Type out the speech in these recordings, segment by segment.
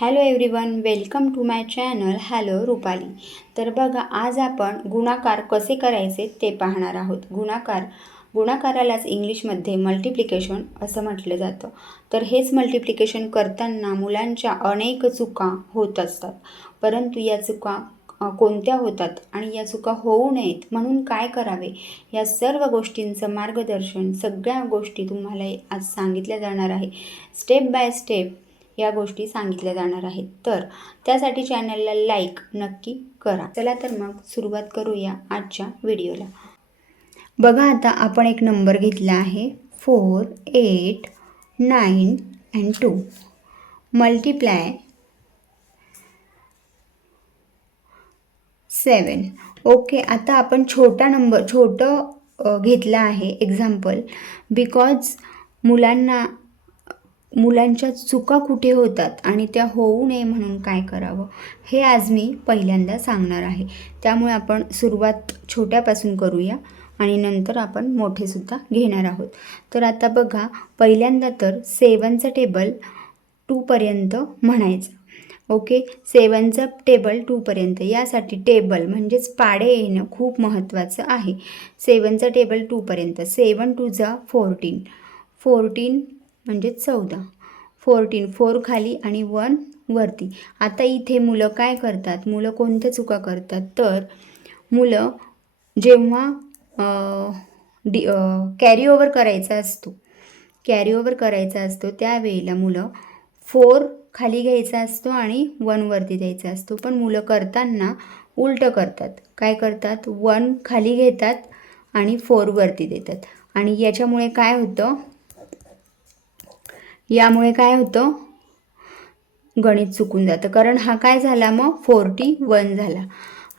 Hello everyone, welcome to my channel hello Rupali. तर बघा, आज आपण गुणाकार कसे करायचे ते पाहणार आहोत। गुणाकारालाच इंग्लिशमध्ये मल्टिप्लिकेशन असं म्हटलं जातं। तर हेच मल्टिप्लिकेशन करताना मुलांच्या अनेक चुका होत असतात, परंतु या चुका कोणत्या होतात आणि या चुका होऊ नयेत म्हणून काय करावे, या सर्व गोष्टींचं मार्गदर्शन, सगळ्या गोष्टी तुम्हाला आज सांगितल्या जाणार आहे। स्टेप बाय स्टेप या गोष्टी सांगितल्या जाणार आहेत। तर त्यासाठी चॅनलला लाईक नक्की करा। चला तर मग सुरुवात करूया आजच्या व्हिडिओला। बघा, आता आपण एक नंबर घेतला आहे 4, 8, 9 and 2 मल्टिप्लाय 7। ओके, आता आपण छोटं घेतलं आहे एक्झाम्पल, बिकॉज मुलांच्या चुका कुठे होतात आणि त्या होऊ नये म्हणून काय करावं हे आज मी पहिल्यांदा सांगणार आहे। त्यामुळे आपण सुरुवात छोट्यापासून करूया आणि नंतर आपण मोठेसुद्धा घेणार आहोत। तर आता बघा, पहिल्यांदा तर 7चं टेबल 2 पर्यंत म्हणायचं। ओके, 7चं टेबल 2 पर्यंत, यासाठी टेबल म्हणजेच पाडे येणं खूप महत्त्वाचं आहे। 7चं टेबल 2 पर्यंत, 7 2 जा 14, 14 म्हणजे 14, 14, 4 खाली आणि 1 वरती। आता इथे मुलं काय करतात, मुलं कोणत्या चुका करतात, तर मुलं जेव्हा कॅरी ओव्हर करायचा असतो त्यावेळेला मुलं 4 खाली घ्यायचा असतो आणि 1 वरती द्यायचा असतो, पण मुलं करताना उलटं करतात। काय करतात, 1 खाली घेतात आणि 4 वरती देतात, आणि यामुळे काय होतं, गणित चुकून जातं, कारण हा काय झाला, मग 41 झाला,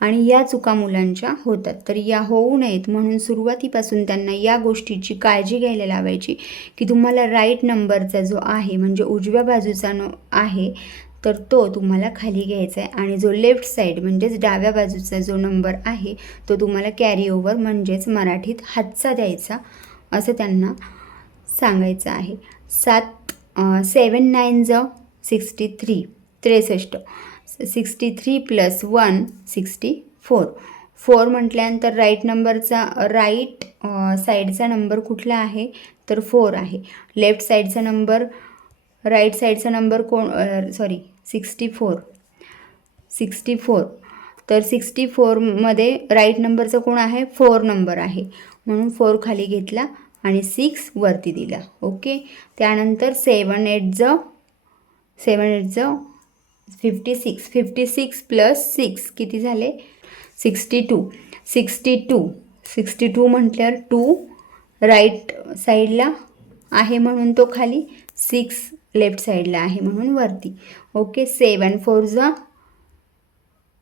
आणि या चुका मुलांच्या होतात। तर या होऊ नयेत म्हणून सुरुवातीपासून त्यांना या गोष्टीची काळजी घ्यायला लावायची की तुम्हाला राईट नंबरचा जो आहे, म्हणजे उजव्या बाजूचा आहे, तर तो तुम्हाला खाली घ्यायचा आहे, आणि जो लेफ्ट साईड म्हणजेच डाव्या बाजूचा जो नंबर आहे तो तुम्हाला कॅरी ओव्हर म्हणजेच मराठीत हातचा द्यायचा, असं त्यांना सांगायचं आहे। 7 9 जा 63, 63, 63 + 1 64, 4 म्हटल्यानंतर राईट साईडचा नंबर कुठला आहे, तर 4 आहे। लेफ्ट साईडचा नंबर, राईट साईडचा नंबर 64, 64, तर 64मध्ये राईट नंबरचा कोण आहे, 4 नंबर आहे, म्हणून 4 खाली घेतला आणि 6 वरती दिला। ओके, त्यानंतर 7 8 जा 56, 56 + 6 किती झाले, 62, 62, 62 म्हटल्यावर 2 राईट साईडला आहे म्हणून तो खाली, 6 लेफ्ट साईडला आहे म्हणून वरती। ओके, 7 4 जा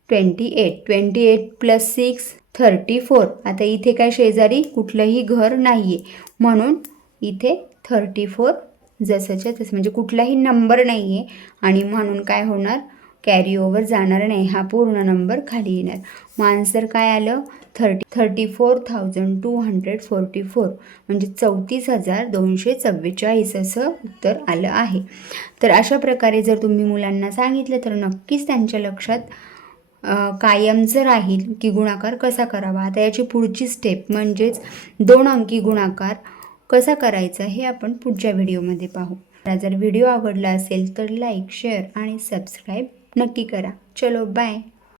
28, 28 + 6 34। आता इथे काय शेजारी कुठलंही घर नाही आहे म्हणून इथे 34 जसंच्या तसं, म्हणजे कुठलाही नंबर नाही आहे, आणि म्हणून काय होणार, कॅरी ओव्हर जाणार नाही, हा पूर्ण नंबर खाली येणार। मग आन्सर काय आलं, 34,244, म्हणजे 34,244 असं उत्तर आलं आहे। तर अशा प्रकारे जर तुम्ही मुलांना सांगितलं तर नक्कीच त्यांच्या लक्षात कायमचं राहील की गुणाकार कसा करावा। आता याची पुढची स्टेप म्हणजेच 2 अंकी गुणाकार कसा करायचा हे आपण पुढच्या व्हिडिओमध्ये पाहू। जर व्हिडिओ आवडला असेल तर लाईक, शेअर आणि सबस्क्राईब नक्की करा। चलो बाय।